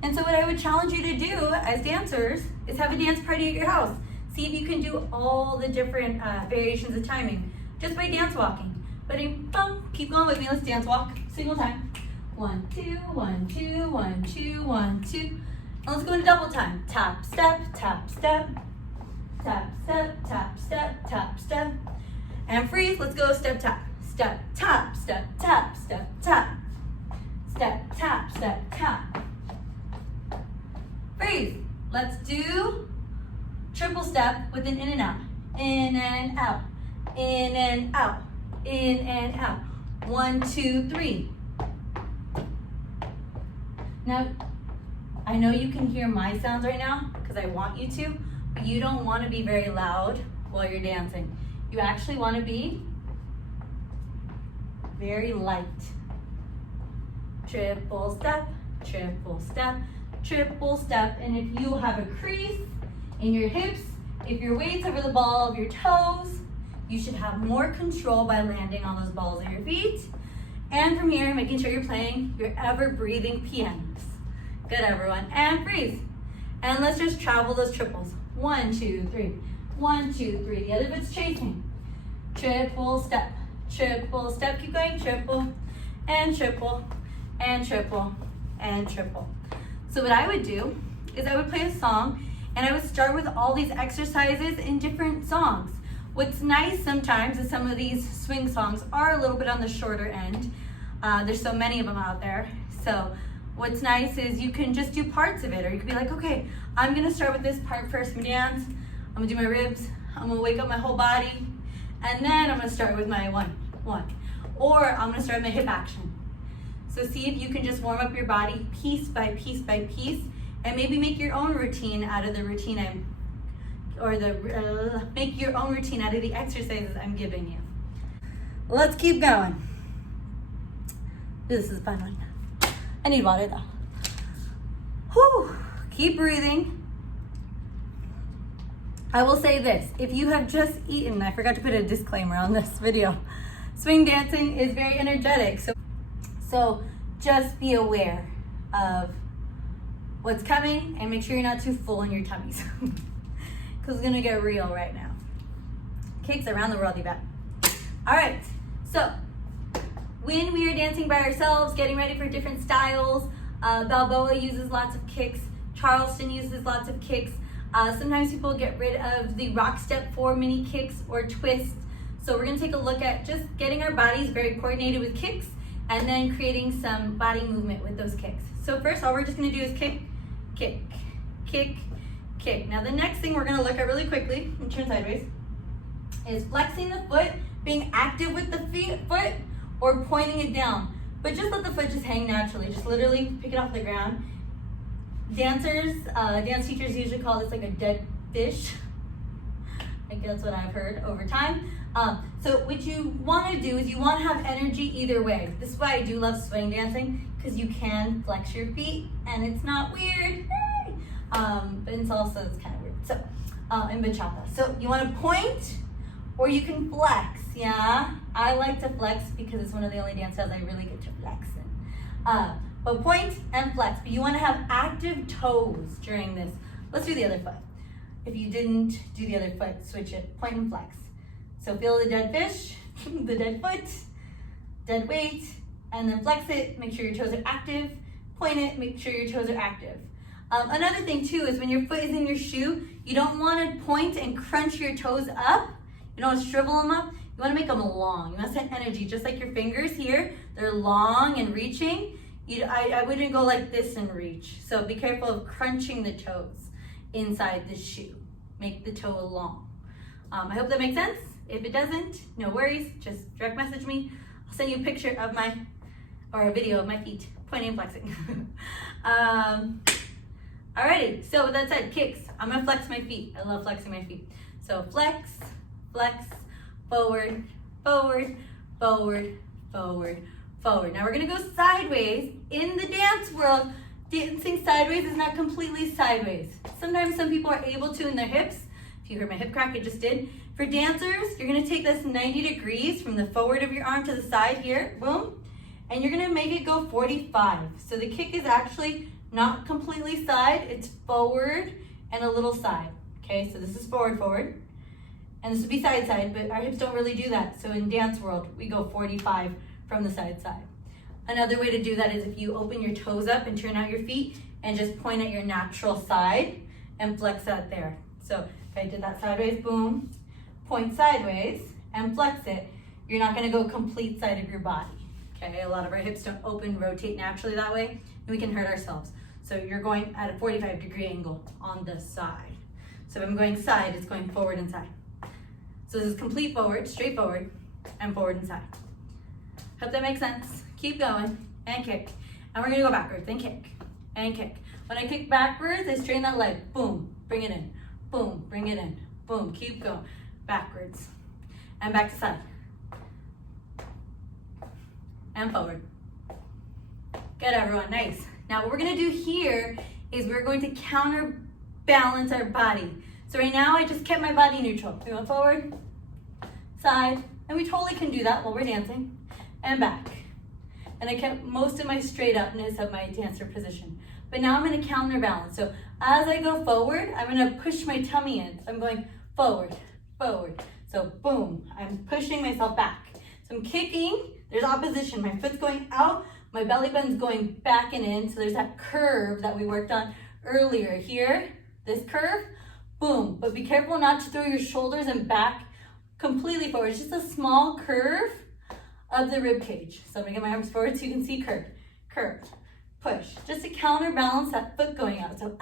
And so what I would challenge you to do as dancers is have a dance party at your house. See if you can do all the different variations of timing just by dance walking. But keep going with me. Let's dance walk. Single time. 1, 2, 1, 2, 1, 2, 1, 2. And let's go into double time. Tap, step, tap, step. Tap, step, tap, step, tap, step. And freeze. Let's go step, tap. Step, tap, step, tap, step, tap. Step, tap, step, tap. Freeze. Let's do triple step with an in and out. In and out. In and out. In and out. 1, 2, 3. Now, I know you can hear my sounds right now because I want you to, but you don't want to be very loud while you're dancing. You actually want to be very light. Triple step, triple step, triple step. And if you have a crease in your hips, if your weight's over the ball of your toes, you should have more control by landing on those balls of your feet. And from here, making sure you're playing your ever-breathing pianos. Good, everyone. And freeze. And let's just travel those triples. 1, 2, 3. 1, 2, 3. The other foot's chasing. Triple step. Triple step. Keep going. Triple and triple and triple and triple. So what I would do is I would play a song and I would start with all these exercises in different songs. What's nice sometimes is some of these swing songs are a little bit on the shorter end. There's so many of them out there. So what's nice is you can just do parts of it, or you could be like, okay, I'm gonna start with this part first, my dance. I'm gonna do my ribs. I'm gonna wake up my whole body. And then I'm gonna start with my one. Or I'm gonna start my hip action. So see if you can just warm up your body piece by piece by piece, and maybe make your own routine out of the routine make your own routine out of the exercises I'm giving you. Let's keep going. This is a fun one. I need water though. Whew. Keep breathing. I will say this, if you have just eaten, I forgot to put a disclaimer on this video, swing dancing is very energetic. So just be aware of what's coming and make sure you're not too full in your tummies. Because it's gonna get real right now. Kicks around the world, you bet. All right, so when we are dancing by ourselves, getting ready for different styles, Balboa uses lots of kicks, Charleston uses lots of kicks. Sometimes people get rid of the rock step 4 mini kicks or twists. So we're gonna take a look at just getting our bodies very coordinated with kicks and then creating some body movement with those kicks. So first, all we're just gonna do is kick, kick, kick, kick. Now the next thing we're gonna look at really quickly, and turn sideways, is flexing the foot, being active with the foot, or pointing it down. But just let the foot just hang naturally. Just literally pick it off the ground. Dancers, dance teachers usually call this like a dead fish. I guess that's what I've heard over time. So what you want to do is you want to have energy either way. This is why I do love swing dancing, because you can flex your feet and it's not weird. But in salsa it's kind of weird. So in bachata. So you want to point or you can flex, yeah? I like to flex because it's one of the only dance styles I really get to flex in. But point and flex, but you want to have active toes during this. Let's do the other foot. If you didn't do the other foot, switch it, point and flex. So feel the dead fish, the dead foot, dead weight, and then flex it, make sure your toes are active, point it, make sure your toes are active. Another thing too is when your foot is in your shoe, you don't want to point and crunch your toes up. You don't want to shrivel them up. You want to make them long. You want to send energy, just like your fingers here. They're long and reaching. I wouldn't go like this and reach. So be careful of crunching the toes inside the shoe. Make the toe long. I hope that makes sense. If it doesn't, no worries. Just direct message me. I'll send you a picture of or a video of my feet pointing and flexing. Alrighty, so with that said, kicks. I'm gonna flex my feet. I love flexing my feet. So flex, flex, forward, forward, forward, forward, forward. Now we're gonna go sideways. In the dance world, dancing sideways is not completely sideways. Sometimes some people are able to in their hips. If you heard my hip crack, I just did. For dancers, you're gonna take this 90 degrees from the forward of your arm to the side here, boom, and you're gonna make it go 45. So the kick is actually not completely side, it's forward and a little side. Okay, so this is forward, forward, and this would be side, side, but our hips don't really do that. So in dance world, we go 45 from the side, side. Another way to do that is if you open your toes up and turn out your feet and just point at your natural side and flex out there. So if I did that sideways, boom, point sideways and flex it, you're not gonna go complete side of your body. Okay, a lot of our hips don't open, rotate naturally that way, and we can hurt ourselves. So you're going at a 45-degree angle on the side. So if I'm going side, it's going forward and side. So this is complete forward, straight forward, and forward and side. Hope that makes sense. Keep going, and kick. And we're gonna go backwards, and kick, and kick. When I kick backwards, I straighten that leg, boom, bring it in, boom, bring it in, boom, keep going. Backwards, and back to side, and forward. Good, everyone, nice. Now what we're gonna do here is we're going to counterbalance our body. So right now I just kept my body neutral. We went forward, side, and we totally can do that while we're dancing, and back. And I kept most of my straight upness of my dancer position. But now I'm gonna counterbalance. So as I go forward, I'm gonna push my tummy in. So I'm going forward, forward. So boom, I'm pushing myself back. So I'm kicking, there's opposition. My foot's going out, my belly button's going back and in. So there's that curve that we worked on earlier here. This curve, boom. But be careful not to throw your shoulders and back completely forward. It's just a small curve of the rib cage. So I'm gonna get my arms forward so you can see curve, curve, push. Just to counterbalance that foot going out. So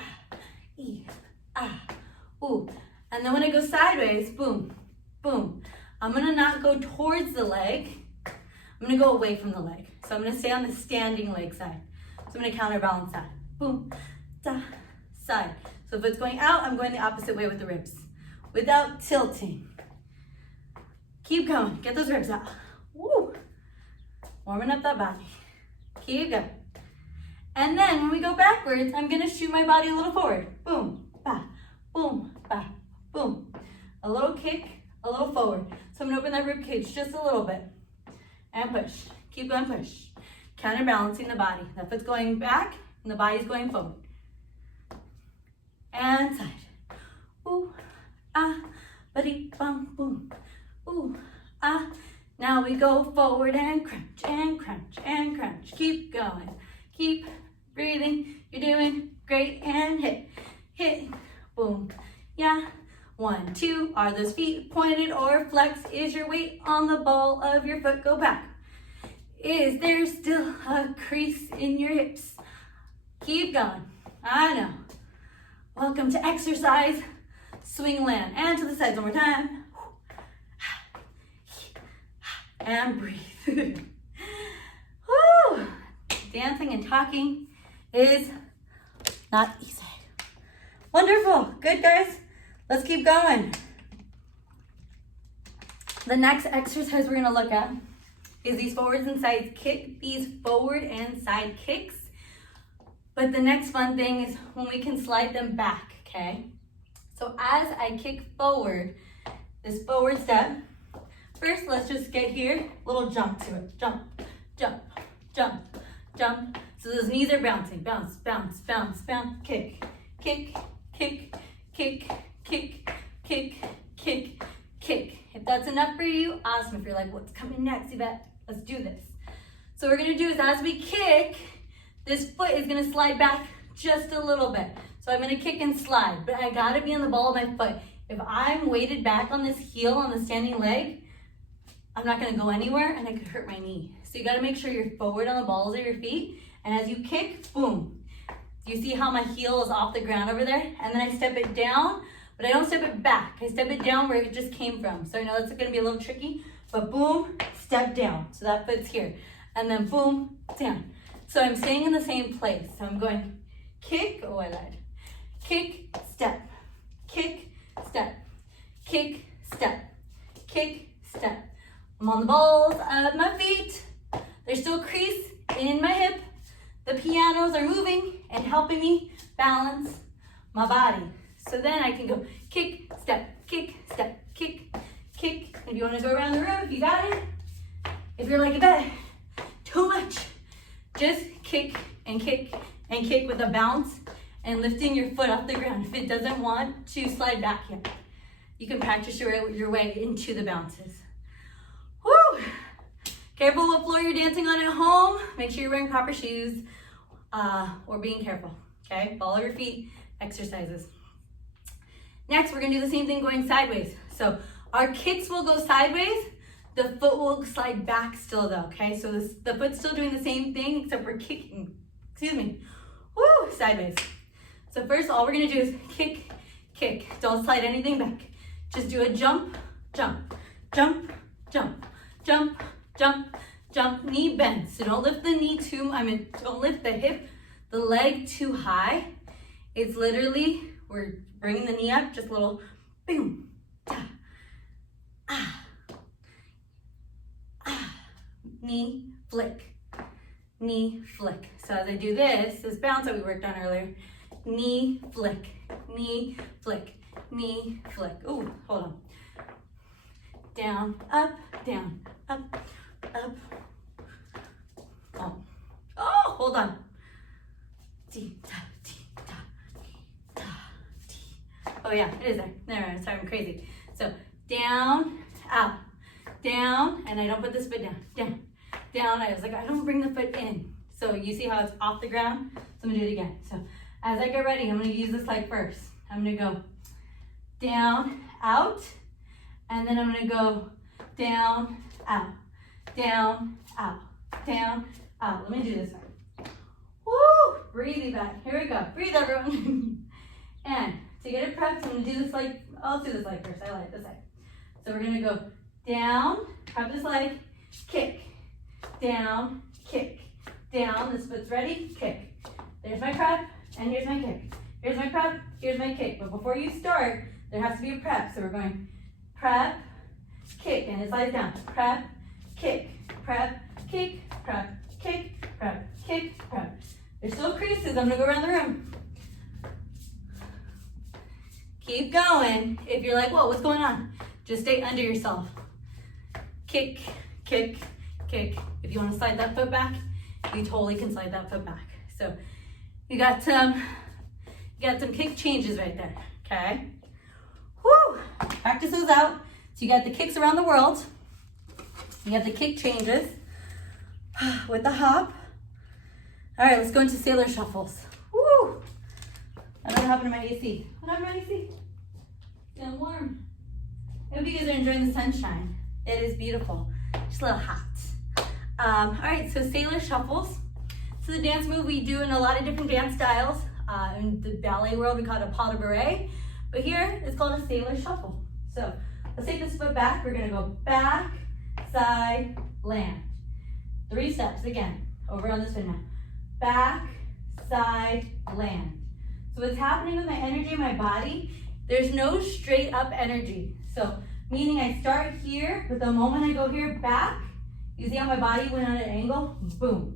ooh. And then when I go sideways, boom, boom. I'm gonna not go towards the leg. I'm gonna go away from the leg. So I'm gonna stay on the standing leg side. So I'm gonna counterbalance that. Boom, da, side. So if it's going out, I'm going the opposite way with the ribs without tilting. Keep going, get those ribs out. Woo. Warming up that body. Keep going. And then when we go backwards, I'm gonna shoot my body a little forward. Boom, ba, boom, ba, boom. A little kick, a little forward. So I'm gonna open that rib cage just a little bit. And push, keep going, push. Counterbalancing the body. That foot's going back and the body's going forward. And side. Ooh, buddy, bum, boom. Ooh, Now we go forward and crunch, and crunch, and crunch. Keep going, keep breathing. You're doing great, and hit, hit, boom, yeah. 1, 2, are those feet pointed or flexed? Is your weight on the ball of your foot? Go back. Is there still a crease in your hips? Keep going, I know. Welcome to exercise, swing land, and to the sides one more time. And breathe. Woo! Dancing and talking is not easy. Wonderful, good guys. Let's keep going. The next exercise we're gonna look at is these forwards and sides kick, these forward and side kicks. But the next fun thing is when we can slide them back, okay? So as I kick forward, this forward step, first let's just get here, little jump to it. Jump, jump, jump, jump. So those knees are bouncing. Bounce, bounce, bounce, bounce. Kick, kick, kick, kick, kick, kick, kick, kick. If that's enough for you, awesome. If you're like, what's coming next, Yvette? Let's do this. So what we're gonna do is as we kick, this foot is gonna slide back just a little bit. So I'm gonna kick and slide, but I gotta be on the ball of my foot. If I'm weighted back on this heel, on the standing leg, I'm not gonna go anywhere and I could hurt my knee. So you gotta make sure you're forward on the balls of your feet. And as you kick, boom. Do you see how my heel is off the ground over there? And then I step it down, but I don't step it back. I step it down where it just came from. So I know it's gonna be a little tricky, but boom, step down. So that foot's here. And then boom, down. So I'm staying in the same place. So I'm going kick, oh I lied. Kick, step, kick, step, kick, step, kick, step. I'm on the balls of my feet. There's still crease in my hip. The pianos are moving and helping me balance my body. So then I can go kick, step, kick, step, kick, kick. If you want to go around the room, you got it. If you're like, Yvette, too much, just kick and kick and kick with a bounce and lifting your foot off the ground. If it doesn't want to slide back yet, you can practice your way into the bounces. Woo! Careful what floor you're dancing on at home. Make sure you're wearing proper shoes or being careful, okay? Ball of your feet exercises. Next, we're gonna do the same thing going sideways. So our kicks will go sideways. The foot will slide back still though, okay? So the foot's still doing the same thing except we're kicking, woo, sideways. So first, all we're gonna do is kick, kick. Don't slide anything back. Just do a jump, jump, jump, jump, jump, jump, jump, knee bend. So don't lift the knee don't lift the hip, the leg too high. It's literally, we're bringing the knee up, just a little boom, da, ah, ah, knee flick, knee flick. So as I do this bounce that we worked on earlier, knee flick, knee flick, knee flick. Ooh, hold on. Down, up, up, up. Oh, hold on. Oh yeah, it is there. There, sorry, I'm crazy. So down, out, down, and I don't put this foot down, down, down. I was like, I don't bring the foot in. So you see how it's off the ground? So I'm gonna do it again. So as I get ready, I'm gonna use this leg first. I'm gonna go down, out, and then I'm gonna go down, out, down, out, down, out. Let me do this one. Woo! Breathe back. Here we go. Breathe, everyone. And to get it prepped, I'm gonna do this leg. I'll do this leg first. I like this leg. So we're gonna go down, prep this leg, kick, down, kick, down. This foot's ready, kick. There's my prep, and here's my kick. Here's my prep, here's my kick. But before you start, there has to be a prep. So we're going prep, kick, and it slides down. Prep, kick, prep, kick, prep, kick, prep, kick, prep. There's still creases. I'm gonna go around the room. Keep going. If you're like, whoa, what's going on? Just stay under yourself. Kick, kick, kick. If you want to slide that foot back, you totally can slide that foot back. So you got some kick changes right there, okay? Woo! Practice those out. So you got the kicks around the world. You have the kick changes with the hop. All right, let's go into sailor shuffles. Woo! I don't know what happened to my AC. What happened to my AC? It's getting warm. I hope you guys are enjoying the sunshine. It is beautiful. Just a little hot. All right, so sailor shuffles. So the dance move we do in a lot of different dance styles. In the ballet world, we call it a pas de bourrée. But here, it's called a sailor shuffle. So let's take this foot back. We're gonna go back, side, land. 3 steps, again, over on this one now. Back, side, land. So what's happening with my energy in my body, there's no straight up energy. So meaning I start here, but the moment I go here back, you see how my body went on an angle? Boom.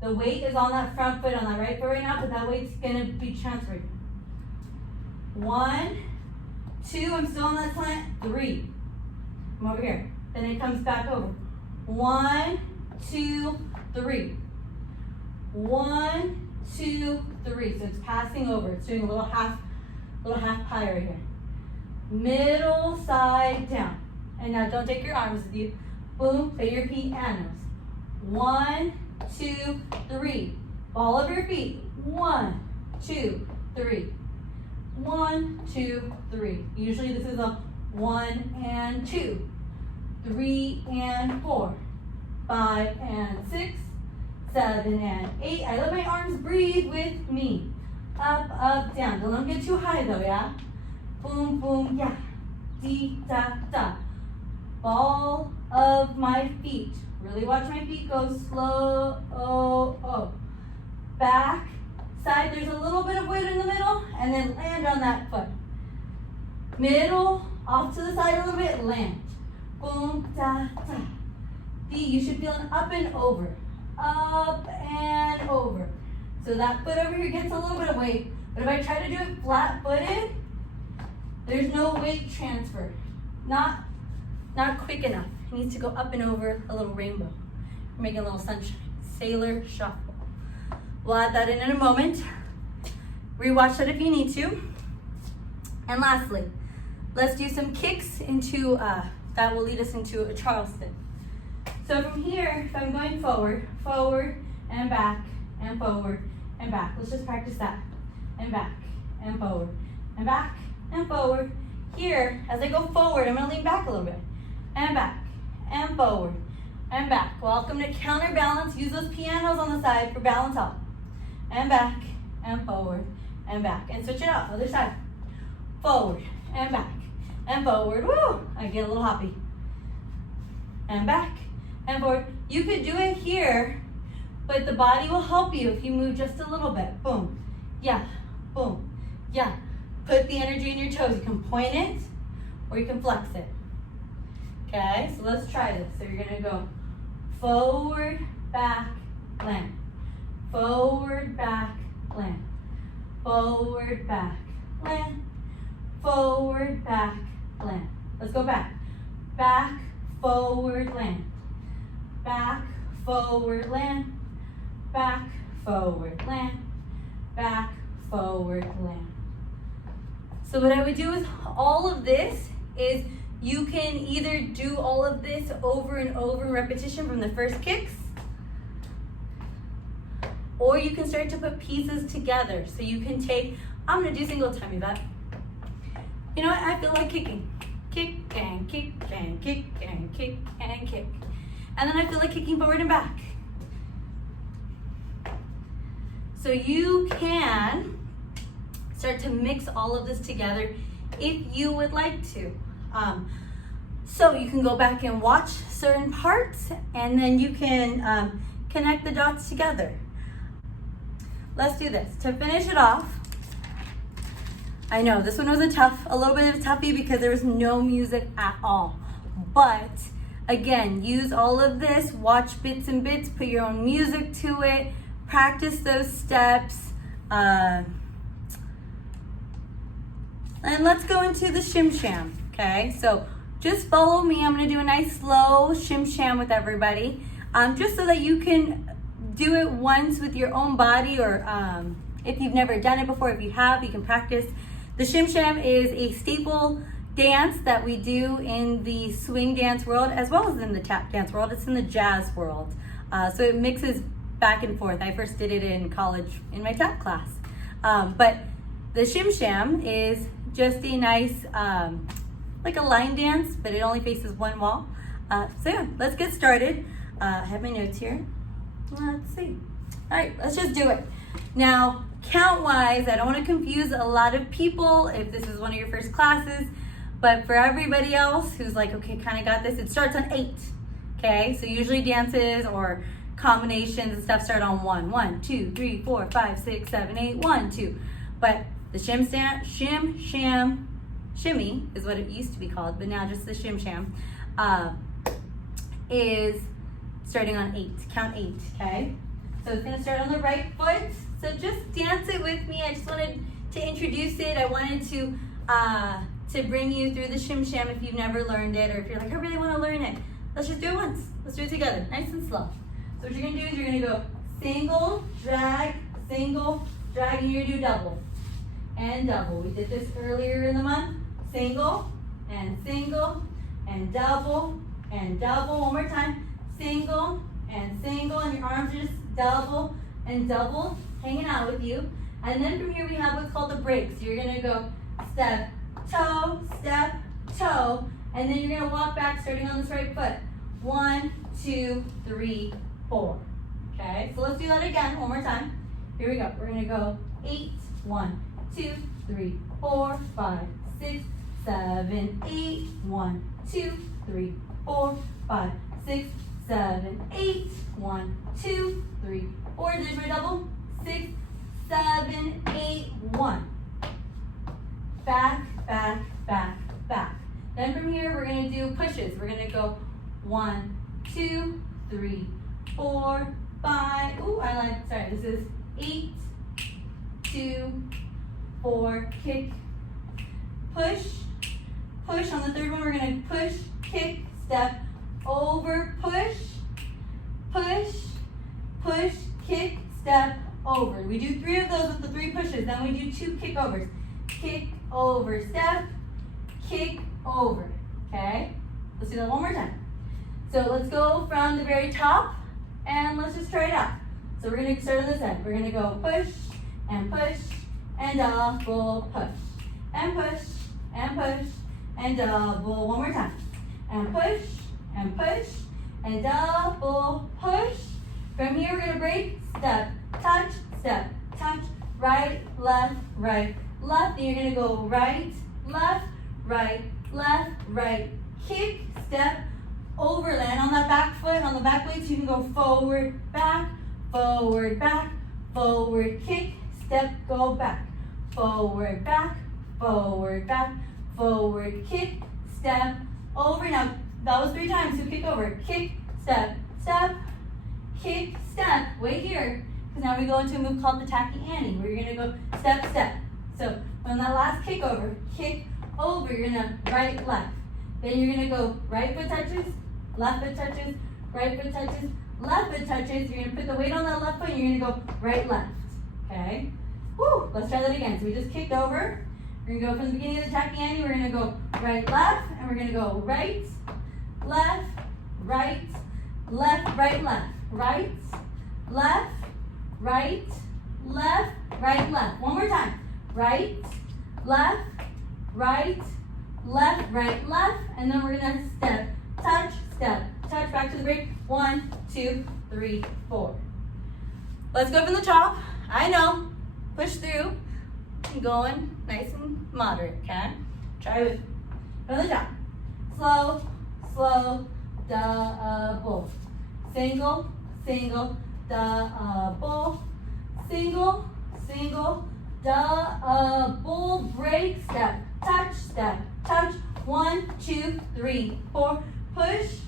The weight is on that front foot, on that right foot right now, but that weight's gonna be transferred. 1, 2, I'm still on that slant, 3. I'm over here. Then it comes back over. 1, 2, 3. 1, 2, 3. So it's passing over. It's doing a little half pie right here. Middle side down. And now don't take your arms with you. Boom, play your pianos. 1, 2, 3. Ball of your feet. 1, 2, 3. 1, 2, 3. Usually this is a 1 and 2. 3 and 4. 5 and 6. 7 and 8. I let my arms breathe with me. Up, up, down. Don't let them get too high though, yeah? Boom, boom, yeah. Dee, da, da. Ball of my feet. Really watch my feet go slow, oh, oh. Back, side, there's a little bit of weight in the middle, and then land on that foot. Middle, off to the side a little bit, land. Boom, da, da. D, you should feel an up and over. Up and over. So that foot over here gets a little bit of weight, but if I try to do it flat-footed, there's no weight transfer. Not quick enough. It needs to go up and over a little rainbow. We're making a little sunshine. Sailor shuffle. We'll add that in a moment. Rewatch that if you need to. And lastly, let's do some kicks into, that will lead us into a Charleston. So from here, if I'm going forward, forward and back and forward and back. Let's just practice that. And back and forward and back and forward. Here, as I go forward, I'm gonna lean back a little bit. And back and forward and back. Welcome to counterbalance. Use those pianos on the side for balance out. And back and forward and back. And switch it out, other side. Forward and back and forward. Woo! I get a little hoppy. And back and forward. You could do it here, but the body will help you if you move just a little bit. Boom. Yeah. Boom. Yeah. Put the energy in your toes. You can point it or you can flex it. Okay, so let's try this. So you're gonna go forward, back, land. Forward, back, land. Forward, back, land. Forward, back, land. Let's go back. Back, forward, land. Back, forward, land. Back, forward, land. Back, forward, land. So what I would do with all of this is you can either do all of this over and over in repetition from the first kicks, or you can start to put pieces together. So you can take, I'm gonna do single time, Yvette. You know what, I feel like kicking. Kick and kick and kick and kick and kick. And then I feel like kicking forward and back. So you can start to mix all of this together if you would like to. So you can go back and watch certain parts, and then you can connect the dots together. Let's do this. To finish it off, I know this one was a little bit of a toughie because there was no music at all. But again, use all of this, watch bits and bits, put your own music to it, practice those steps. And let's go into the Shim Sham, okay? So just follow me. I'm gonna do a nice slow Shim Sham with everybody, just so that you can do it once with your own body, or if you've never done it before, if you have, you can practice. The Shim Sham is a staple dance that we do in the swing dance world as well as in the tap dance world. It's in the jazz world. So it mixes back and forth. I first did it in college in my tap class. But the Shim Sham is just a nice, like a line dance, but it only faces one wall. So yeah, let's get started. I have my notes here. Let's see. All right, let's just do it. Now, count-wise, I don't want to confuse a lot of people if this is one of your first classes, but for everybody else who's like, okay, kind of got this, it starts on 8, okay? So usually dances or combinations and stuff start on 1. 1, 2, 3, 4, 5, 6, 7, 8, 1, 2. But the Shim Sham, Shimmy is what it used to be called, but now just the Shim Sham, is starting on 8, count 8, okay? So it's gonna start on the right foot. So just dance it with me. I just wanted to introduce it, I wanted to bring you through the Shim Sham if you've never learned it, or if you're like, I really want to learn it. Let's just do it once. Let's do it together, nice and slow. So what you're gonna do is you're gonna go single, drag, and you're gonna do double and double. We did this earlier in the month. Single, and double, and double. One more time. Single, and your arms are just double and double, hanging out with you. And then from here we have what's called the break. So you're gonna go step, toe, and then you're gonna walk back starting on this right foot. 1, 2, 3, 4. Okay, so let's do that again, one more time. Here we go. We're gonna go 8, 1, 2, 3, 4, 5, 6, 7, 8, 1, 2, 3, 4, 5, 6, 7, 8, 1, 2, 3, 4. There's my double. 6, 7, 8, 1. Back. Then from here, we're gonna do pushes. We're gonna go 1, 2, 3, 4, 5. Ooh, sorry, this is 8, 2, 4, kick, push. On the third one, we're gonna push, kick, step, over, push, kick, step, over. We do 3 of those with the 3 pushes. Then we do 2 kick overs. Kick, over, step, kick, over. Okay? Let's do that one more time. So let's go from the very top and let's just try it out. So we're gonna start on this end. We're gonna go push, and double, push, and double. One more time. And push, and double, push. From here, we're gonna break, step, touch, right, left. Then you're gonna go right, left, kick, step, over, land on that back foot, on the back leg, so you can go forward, back, forward, kick, step, go back, forward, kick, step, over. Now, that was 3 times, so kick over, kick, step, kick, step, wait here, because now we go into a move called the tacky Annie, where you're gonna go step. So, on that last kick over, you're gonna right, left. Then you're gonna go right foot touches, left foot touches, right foot touches, left foot touches. You're gonna put the weight on that left foot, and you're gonna go right, left. Okay? Woo! Let's try that again. So we just kicked over. We're gonna go from the beginning of the tacky Annie. We're gonna go right, left, and we're gonna go right, left, right, left, right, left. One more time. Right, left, left, and then we're gonna step, touch, back to the break. 1, 2, 3, 4. Let's go from the top. I know, push through, and going nice and moderate, okay? Try with from the top. Slow, double. Single, double. Single, double, break, step, touch, 1, 2, 3, 4, push,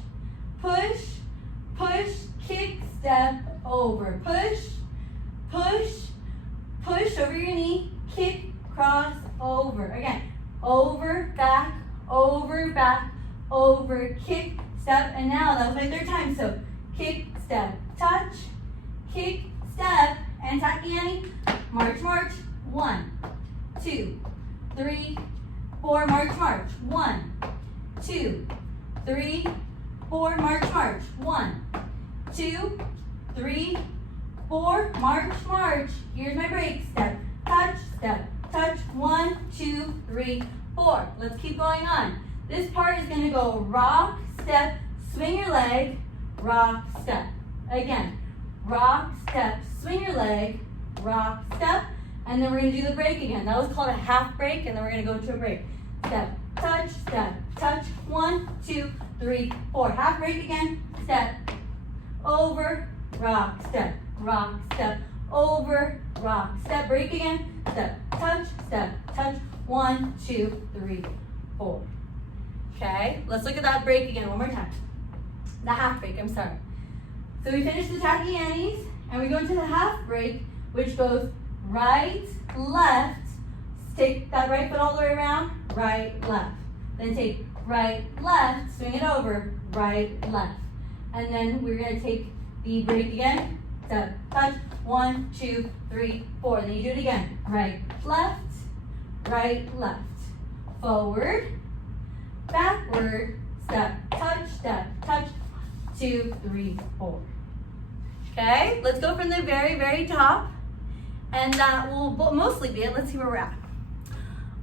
kick, step, over, push, over your knee, kick, cross, over, again, over, back, over, kick, step, and now that was my 3rd time, so kick, step, touch, kick, step, and tacky Annie, march, 1, 2, 3, 4, march, 1, 2, 3, 4, march, 1, 2, 3, 4, march, here's my break, step, touch, 1, 2, 3, 4, let's keep going on. This part is going to go rock, step, swing your leg, rock, step, again, rock, step, swing your leg, rock, step, and then we're going to do the break again. That was called a half break, and then we're going to go into a break. Step, touch, 1, 2, 3, 4. Half break again, step, over, rock, step, over, rock, step, break again, step, touch, 1, 2, 3, 4. Okay, let's look at that break again one more time. The half break, I'm sorry. So we finished the tacky Annies, and we go into the half break, which goes right, left, Take that right foot all the way around, right, left. Then take right, left, swing it over, right, left. And then we're gonna take the break again, step, touch, 1, 2, 3, 4. Then you do it again, right, left, forward, backward, step, touch, 2, 3, 4. Okay, let's go from the very, very top. And that will mostly be it. Let's see where we're at.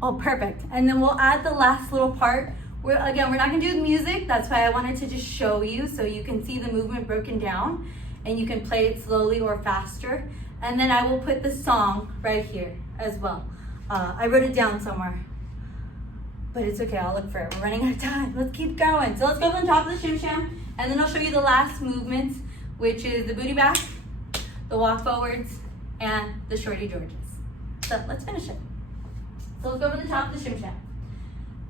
Oh, perfect. And then we'll add the last little part. Again, we're not gonna do the music. That's why I wanted to just show you so you can see the movement broken down and you can play it slowly or faster. And then I will put the song right here as well. I wrote it down somewhere, but it's okay, I'll look for it. We're running out of time. Let's keep going. So let's go from the top of the Shim Sham, and then I'll show you the last movements, which is the booty back, the walk forwards, and the shorty Georges. So let's finish it. So let's go from the top of the Shim Sham.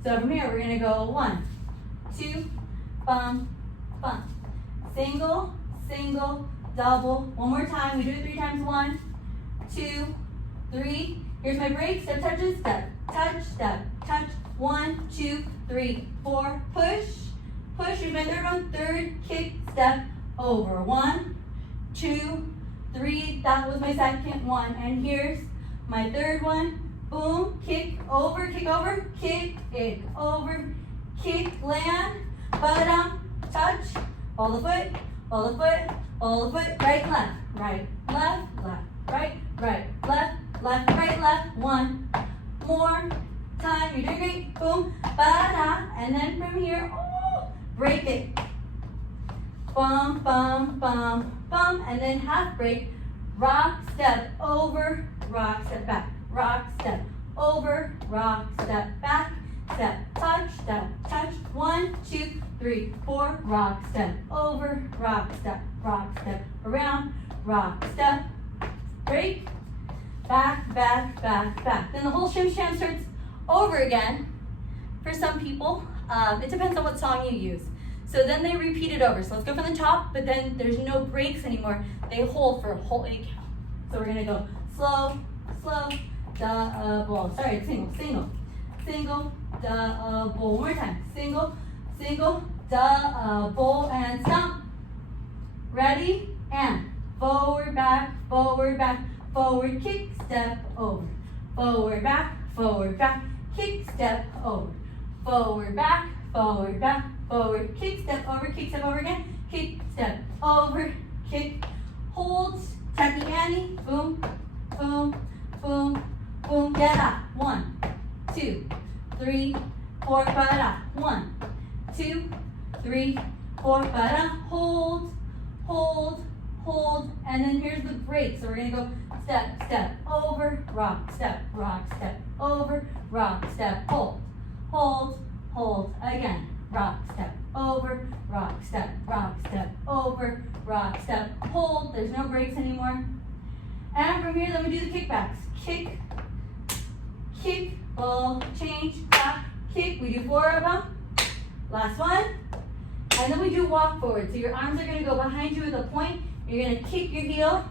So from here, we're gonna go 1, 2, bump, bump. Single, single, double. One more time, we do it 3 times. 1, 2, 3. Here's my break, step touches, step, touch. 1, 2, 3, 4, push, push. Here's my third one, third, kick, step, over. 1, 2, 3, that was my second one. And here's my third one. Boom, kick over, kick it over, kick, land, touch, ball the foot, right, left, right. One more time, you're doing great, boom, and then from here, oh, break it. Bum, bum, bum, bum, and then half break, rock, step, over, rock, step back. Rock, step, over, rock, step, back, step, touch, 1, 2, 3, 4, rock, step, over, rock, step, around, rock, step, break, back. Then the whole Shim Sham starts over again. For some people, it depends on what song you use. So then they repeat it over. So let's go from the top, but then there's no breaks anymore. They hold for a whole 8 count. So we're gonna go slow, double, sorry, single, double, one more time, single, double, and stomp. Ready, and forward, back, forward, kick, step, over, forward, back, kick, step, over, forward, back, forward, kick, step, over again, kick, step, over, kick, hold, tacky Annie, boom, boom, boom, boom, get up. 1, 2, 3, 4, para. 1, 2, 3, 4, para. Hold, and then here's the break. So we're gonna go step, over, rock, step, over, rock, step, hold, again, rock, step, over, rock, step, over, rock, step, hold. There's no breaks anymore. And from here, then we do the kickbacks. Kick, ball, change, back, kick. We do 4 of them. Last one. And then we do walk forward. So your arms are gonna go behind you with a point. You're gonna kick your heel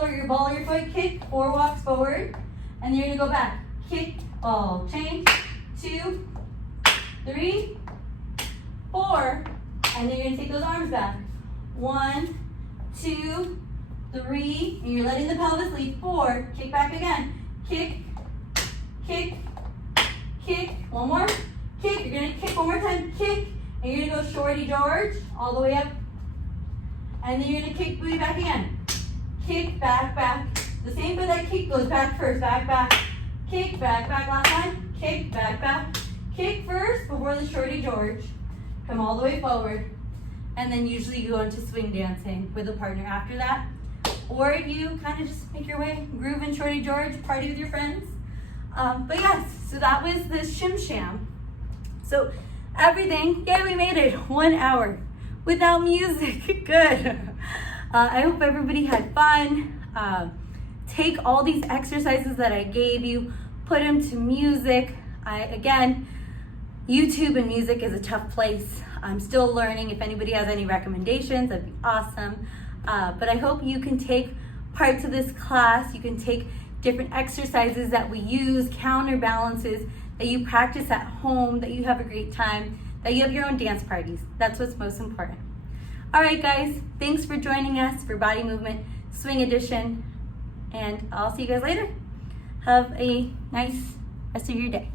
or your ball or your foot, kick, 4 walks forward. And then you're gonna go back. Kick, ball, change, 2, 3, 4. And then you're gonna take those arms back. 1, 2, 3, and you're letting the pelvis lead. 4, kick back again. Kick, one more, kick. You're gonna kick one more time, kick, and you're gonna go shorty George, all the way up. And then you're gonna kick booty back again. Kick, back. The same foot that kick goes back first, back. Kick, back, last time. Kick, back. Kick first before the shorty George. Come all the way forward. And then usually you go into swing dancing with a partner after that. Or you kind of just make your way, groove in shorty George, party with your friends. But yes, so that was the Shim Sham. So everything, yeah, we made it 1 hour without music. Good. I hope everybody had fun. Take all these exercises that I gave you, put them to music. Again, YouTube and music is a tough place. I'm still learning. If anybody has any recommendations, that'd be awesome. But I hope you can take part to this class. You can take different exercises that we use, counterbalances that you practice at home, that you have a great time, that you have your own dance parties. That's what's most important. All right, guys, thanks for joining us for Body Movement Swing Edition, and I'll see you guys later. Have a nice rest of your day.